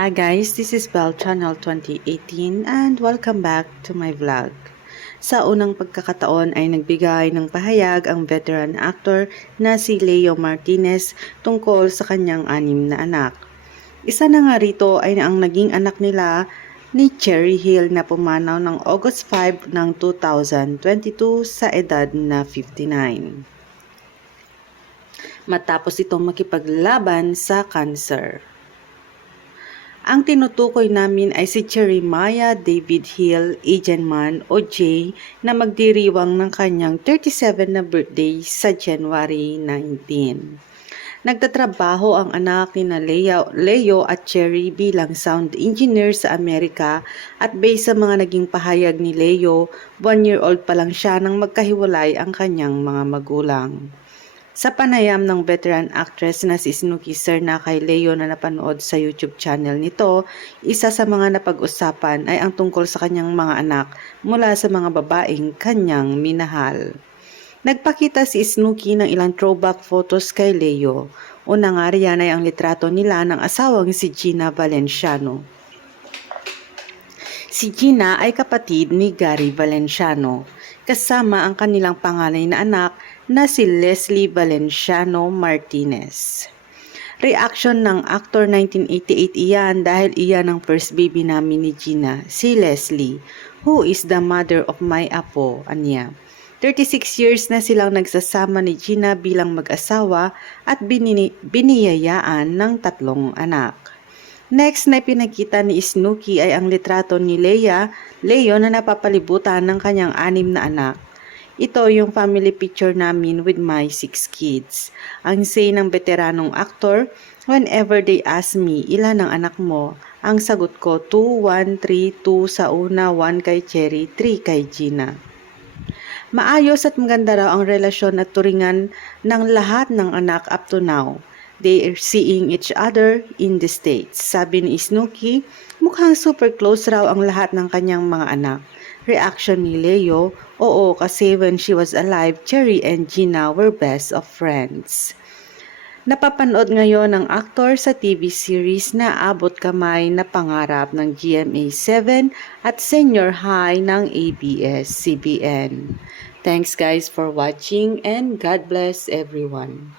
Hi guys, this is Bell Channel 2018 and welcome back to my vlog. Sa unang pagkakataon ay nagbigay ng pahayag ang veteran actor na si Leo Martinez tungkol sa kanyang anim na anak. Isa na nga rito ay ang naging anak nila ni Cherry Hill na pumanaw ng August 5 ng 2022 sa edad na 59. Matapos itong makipaglaban sa cancer. Ang tinutukoy namin ay si Jeremiah David Hill, agent man o J na magdiriwang ng kanyang 37 na birthday sa January 19. Nagtatrabaho ang anak ni Leo, Leo at Cherry bilang sound engineer sa Amerika at based sa mga naging pahayag ni Leo, one year old pa lang siya nang magkahiwalay ang kanyang mga magulang. Sa panayam ng veteran actress na si Snooki Serna kay Leo na napanood sa YouTube channel nito, isa sa mga napag-usapan ay ang tungkol sa kanyang mga anak mula sa mga babaeng kanyang minahal. Nagpakita si Snooki ng ilang throwback photos kay Leo. Una nga riyan ay ang litrato nila ng asawang si Gina Valenciano. Si Gina ay kapatid ni Gary Valenciano, kasama ang kanilang panganay na anak na si Leslie Valenciano Martinez. Reaction ng actor 1988 iyan dahil iyan ang first baby namin ni Gina, si Leslie, who is the mother of my apo, anya. 36 years na silang nagsasama ni Gina bilang mag-asawa at binini- biniyayaan ng tatlong anak. Next na pinakita ni Snooki ay ang litrato ni Leia, Leo na napapalibutan ng kanyang anim na anak. Ito yung family picture namin with my six kids. Ang say ng veteranong aktor, whenever they ask me, ilan ang anak mo? Ang sagot ko, 2, 1, 3, 2 sa una, 1 kay Cherry, 3 kay Gina. Maayos at maganda raw ang relasyon at turingan ng lahat ng anak up to now. They are seeing each other in the States. Sabi ni Snooki, mukhang super close raw ang lahat ng kanyang mga anak. Reaction ni Leo, oo kasi when she was alive, Cherry and Gina were best of friends. Napapanood ngayon ng aktor sa TV series na Abot Kamay na Pangarap ng GMA7 at Senior High ng ABS-CBN. Thanks guys for watching and God bless everyone.